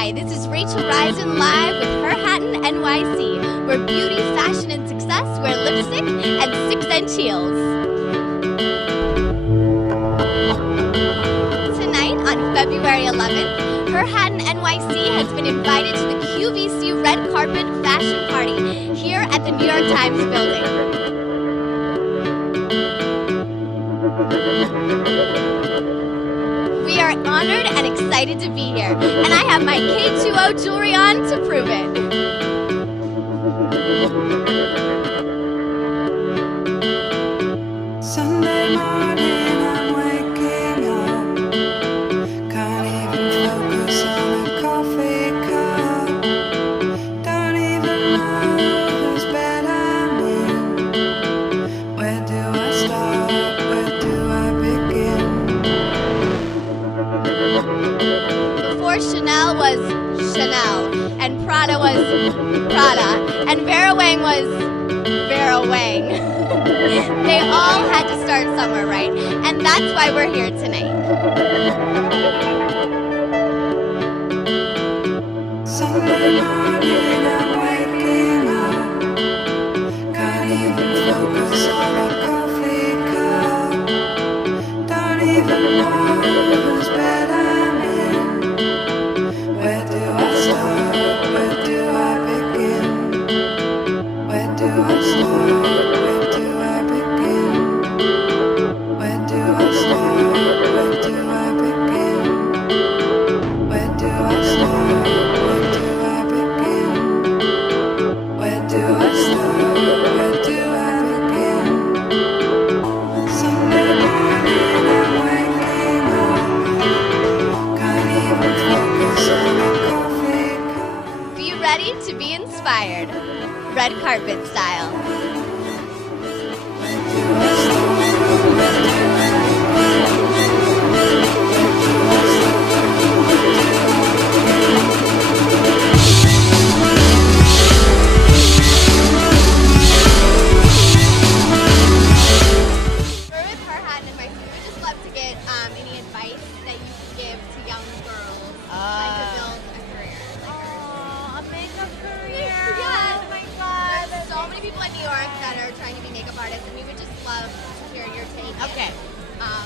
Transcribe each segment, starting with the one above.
Hi, this is Rachel Risen live with Her Hatton NYC, where beauty, fashion, and success wear lipstick and 6-inch heels. Tonight, on February 11th, Her Hatton NYC has been invited to the QVC Red Carpet Fashion Party here at the New York Times building. We are honored and excited to be here, and I have my K2O jewelry on to prove it. Sunday morning, I'm waking up. Can't even focus on a coffee cup. Don't even know whose bed I'm in. Where do I start? Where do I begin? Before Chanel was Chanel, and Prada was Prada, and Vera Wang was Vera Wang. They all had to start somewhere, right? And that's why we're here tonight. Sunday morning, I'm waking up. Can't even focus on a coffee cup. Don't even know whose bed I'm in. Where do I start? Where do I begin? Where do I start? Where do I begin? Where do I start? Where do I begin? Where do I start? Where do I begin? Where do I start? Where do I begin? Sunday morning, I'm waking up. Can't even focus on a coffee cup. Be ready to be inspired, red carpet style. We're with Her Hatton and myself. We would just love to get any advice that you can give to young girls trying to build a career. A makeup career. Yes. Oh my god. There's so many people in New York that are trying to be makeup artists, and we would just love to hear your take. Okay.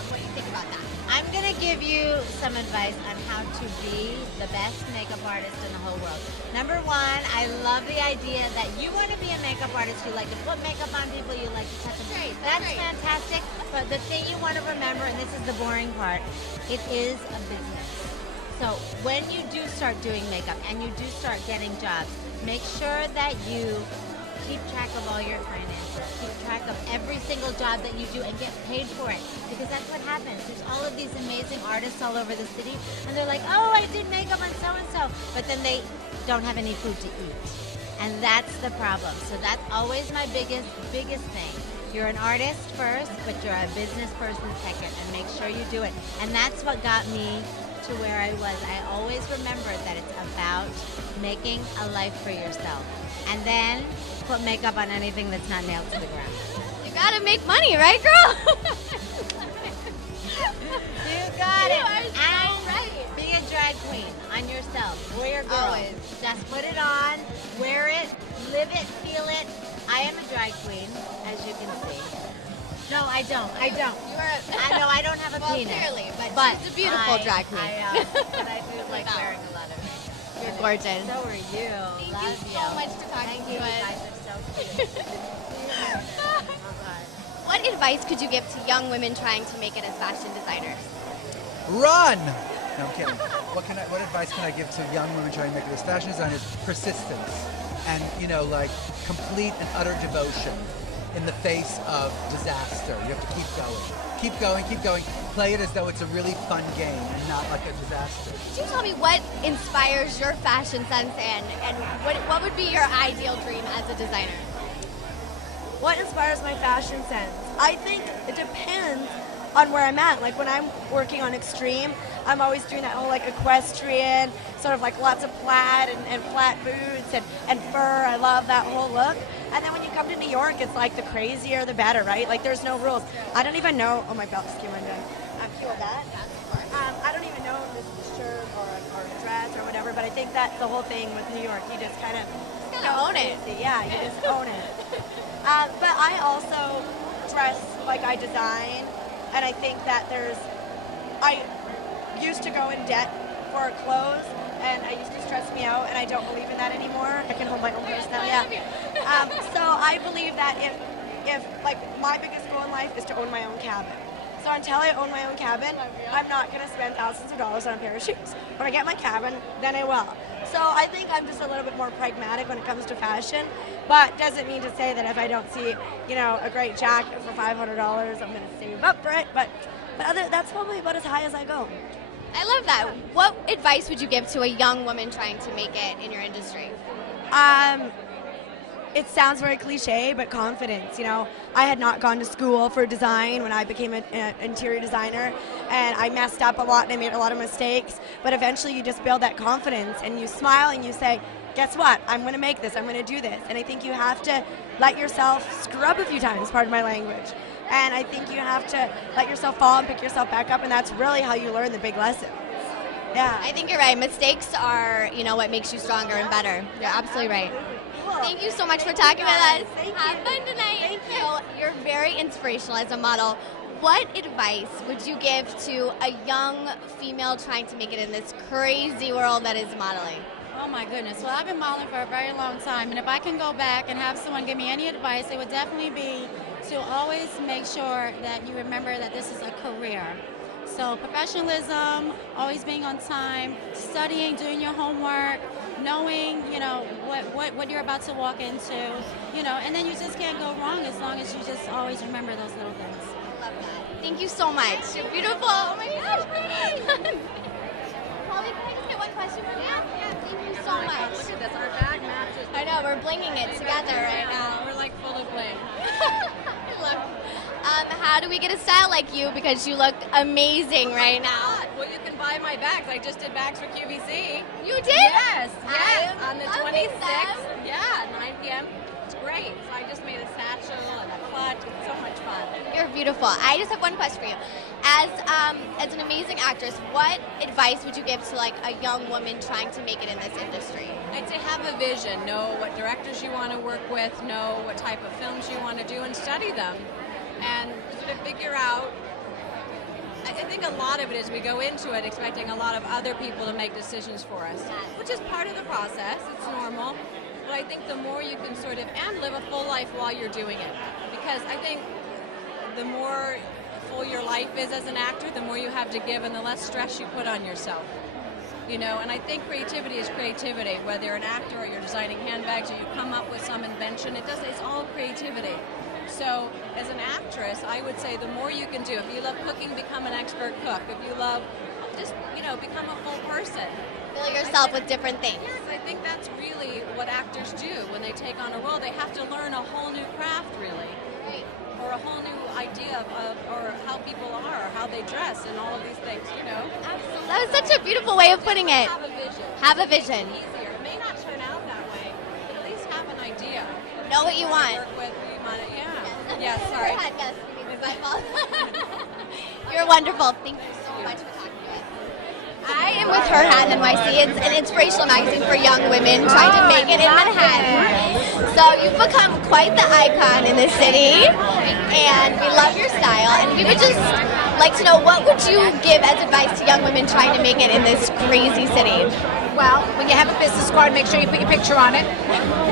What do you think about that? I'm gonna give you some advice on how to be the best makeup artist in the whole world. Number one, I love the idea that you want to be a makeup artist. You like to put makeup on people. You like to touch them. Great, That's great. fantastic. But the thing you want to remember, and this is the boring part, it is a business. So when you do start doing makeup and you do start getting jobs, make sure that you keep track of all your finances. Keep track of every single job that you do and get paid for it. Because that's what happens. There's all of these amazing artists all over the city, and they're like, oh, I did makeup on so-and-so. But then they don't have any food to eat. And that's the problem. So that's always my biggest thing. You're an artist first, but you're a business person second, and make sure you do it. And that's what got me to where I was. I always remembered that it's about making a life for yourself. And then put makeup on anything that's not nailed to the ground. You gotta make money, right, girl? You got You it. are so And right. be a drag queen on yourself. Wear your girl. Always. Just put it on, wear it, live it, feel it. I am a drag queen, as you can see. No, I don't. I don't. You are. I know I don't have a Well, penis. clearly, but she's a beautiful drag queen. But I do like wearing a lot of makeup. You're gorgeous. So are you. Thank Love you so much for talking Thank to you. us. You guys are so cute. Bye-bye. What advice could you give to young women trying to make it as fashion designers? Run! No, I'm kidding. What advice can I give to young women trying to make it as fashion designers? Persistence. And, like complete and utter devotion in the face of disaster. You have to keep going. Keep going, keep going. Play it as though it's a really fun game and not like a disaster. Could you tell me what inspires your fashion sense and what would be your ideal dream as a designer? What inspires my fashion sense? I think it depends on where I'm at. Like when I'm working on Extreme, I'm always doing that whole like equestrian, sort of like lots of plaid and flat boots and fur. I love that whole look. And then when you come to New York, it's like the crazier the better, right? Like there's no rules. I don't even know. Oh, my belt's came undone. Feel that? I don't even know if this is a shirt or a dress or whatever, but I think that's the whole thing with New York. You just kind of own it. Yeah, you just own it. But I also dress like I design, and I think that I used to go in debt for clothes, and it used to stress me out, and I don't believe in that anymore. I can hold my own purse now. Yeah. So I believe that if like my biggest goal in life is to own my own cabin. So until I own my own cabin, I'm not going to spend thousands of dollars on a pair of shoes. When I get my cabin, then I will. So I think I'm just a little bit more pragmatic when it comes to fashion, but doesn't mean to say that if I don't see, a great jacket for $500, I'm going to save up for it. But that's probably about as high as I go. I love that. What advice would you give to a young woman trying to make it in your industry? It sounds very cliche, but confidence. I had not gone to school for design when I became an interior designer, and I messed up a lot and I made a lot of mistakes. But eventually you just build that confidence and you smile and you say, guess what? I'm going to make this. I'm going to do this. And I think you have to let yourself scrub a few times, pardon my language. And I think you have to let yourself fall and pick yourself back up, and that's really how you learn the big lessons. Yeah. I think you're right. Mistakes are, what makes you stronger and better. You're absolutely right. Thank you so much for talking with us. Have fun tonight. Thank you. You're very inspirational as a model. What advice would you give to a young female trying to make it in this crazy world that is modeling? Oh my goodness. Well, I've been modeling for a very long time, and if I can go back and have someone give me any advice, it would definitely be to always make sure that you remember that this is a career. So professionalism, always being on time, studying, doing your homework, knowing, what you're about to walk into, and then you just can't go wrong as long as you just always remember those little things. I love that. Thank you so much. You're beautiful. Oh my gosh. Holly, can I just get one question from you? Yeah. Thank you so much. Look at this, our bag matches. I know, we're blinging it together right now. We're like full of bling. I love it. How do we get a style like you? Because you look amazing right now. Well, you can buy my bags. I just did bags for QVC. You did? Yes, I on the love 26th. them. Yeah, 9 p.m. It's great. So I just made a satchel and a clutch. It's so much fun. You're beautiful. I just have one question for you. As an amazing actress, what advice would you give to like a young woman trying to make it in this industry? I'd say have a vision. Know what directors you want to work with. Know what type of films you want to do, and study them. And sort of figure out, I think a lot of it is we go into it expecting a lot of other people to make decisions for us, which is part of the process, it's normal, but I think the more you can sort of, and live a full life while you're doing it, because I think the more full your life is as an actor, the more you have to give and the less stress you put on yourself. And I think creativity is creativity, whether you're an actor or you're designing handbags or you come up with some invention, it's all creativity. So as an actress, I would say the more you can do. If you love cooking, become an expert cook. If you love just, become a full person. Fill yourself with different things. Yes, I think that's really what actors do when they take on a role. They have to learn a whole new craft, really. Right. Or a whole new idea of or how people are, or how they dress, and all of these things, Absolutely. That was such a beautiful way of putting it. Have a vision. Have a vision. It's easier. It may not turn out that way, but at least have an idea. Know what you want. Work with who you want to, yeah. Yeah, sorry. Go ahead, yes. It's my fault. You're wonderful. Thank you so much for talking to us. I am with Her Hat NYC. It's an inspirational magazine for young women trying to make it in Manhattan. So you've become quite the icon in this city, and we love your style. And we would just like to know, what would you give as advice to young women trying to make it in this crazy city? Well, when you have a business card, make sure you put your picture on it,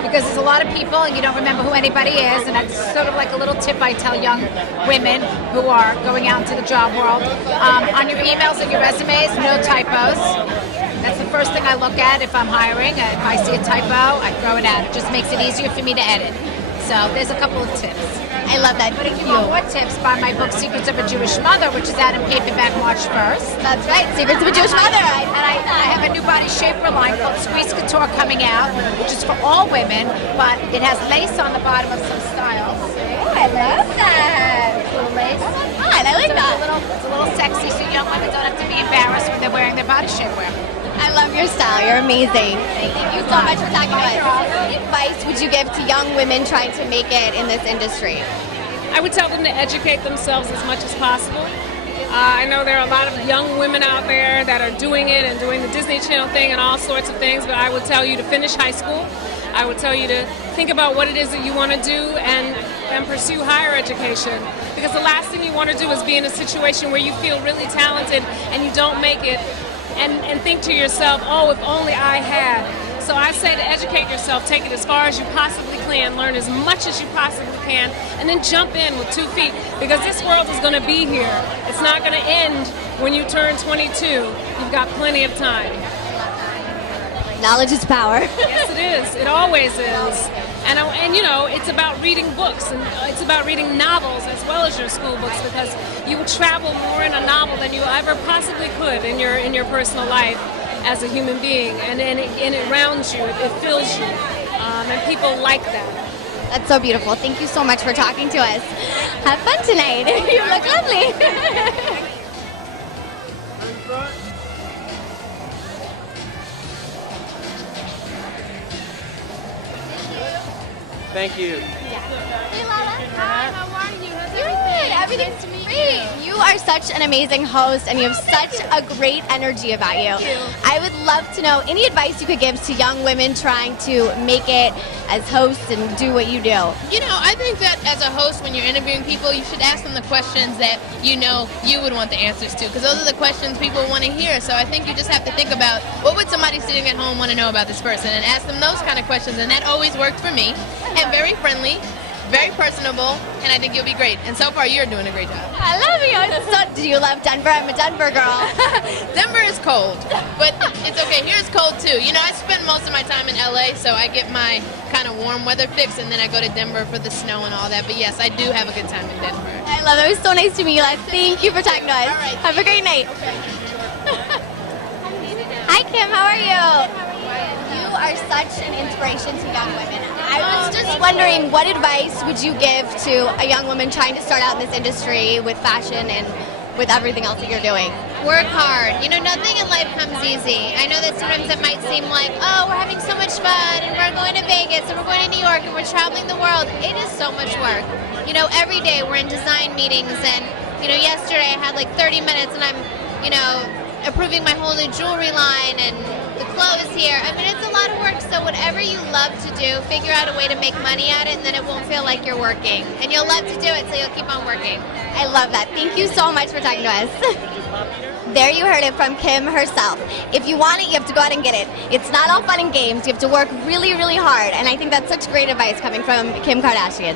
because there's a lot of people and you don't remember who anybody is, and that's sort of like a little tip I tell young women who are going out into the job world. On your emails and your resumes, no typos. That's the first thing I look at if I'm hiring. If I see a typo, I throw it out. It just makes it easier for me to edit. So there's a couple of tips. I love that. But if you want more tips, buy my book, Secrets of a Jewish Mother, which is out in paperback March 1st. That's right. Secrets of a Jewish Mother. And I have a new body shaper line called Squeeze Couture coming out, which is for all women, but it has lace on the bottom of some styles. Oh, I love that. A little lace. That's fun. I like that. It's a little sexy, so young women don't have to be embarrassed when they're wearing their body shapewear. I love your style. You're amazing. Thank you so much for talking to us. What advice would you give to young women trying to make it in this industry? I would tell them to educate themselves as much as possible. I know there are a lot of young women out there that are doing it and doing the Disney Channel thing and all sorts of things, but I would tell you to finish high school. I would tell you to think about what it is that you want to do and pursue higher education. Because the last thing you want to do is be in a situation where you feel really talented and you don't make it and think to yourself, oh, if only I had. So I say to educate yourself, take it as far as you possibly can, learn as much as you possibly can, and then jump in with 2 feet, because this world is going to be here. It's not going to end when you turn 22. You've got plenty of time. Knowledge is power. Yes, it is. It always is. And you know, it's about reading books, and it's about reading novels as well as your school books, because you will travel more in a novel than you ever possibly could in your personal life as a human being, and it rounds you, it fills you, and people like that. That's so beautiful. Thank you so much for talking to us. Have fun tonight. You look lovely. Thank you. Hey, Lala. Hi, how are you? How's everything? Everything's great. You are such an amazing host, and you have such a great energy about you. I would love to know any advice you could give to young women trying to make it as hosts and do what you do. You know, I think that as a host, when you're interviewing people, you should ask them the questions that you know you would want the answers to, because those are the questions people want to hear. So I think you just have to think about, what would somebody sitting at home want to know about this person, and ask them those kind of questions, and that always worked for me. And very friendly, very personable, and I think you'll be great. And so far, you're doing a great job. I love you. So, do you love Denver? I'm a Denver girl. Denver is cold, but it's okay. Here it's cold too. You know, I spend most of my time in LA, so I get my kind of warm weather fix, and then I go to Denver for the snow and all that. But yes, I do have a good time in Denver. I love it. It was so nice to meet you. Thank you for talking to us. All right. Have a great night. Okay. Hi, Kim. How are you? You are such an inspiration to young women. I was just wondering, what advice would you give to a young woman trying to start out in this industry with fashion and with everything else that you're doing? Work hard. You know, nothing in life comes easy. I know that sometimes it might seem like, oh, we're having so much fun, and we're going to Vegas, and we're going to New York, and we're traveling the world. It is so much work. You know, every day we're in design meetings, and, you know, yesterday I had like 30 minutes, and I'm, you know, approving my whole new jewelry line, and the clothes here. I mean, it's a lot of work, so whatever you love to do, figure out a way to make money at it, and then it won't feel like you're working. And you'll love to do it, so you'll keep on working. I love that. Thank you so much for talking to us. There you heard it from Kim herself. If you want it, you have to go out and get it. It's not all fun and games. You have to work really, really hard, and I think that's such great advice coming from Kim Kardashian.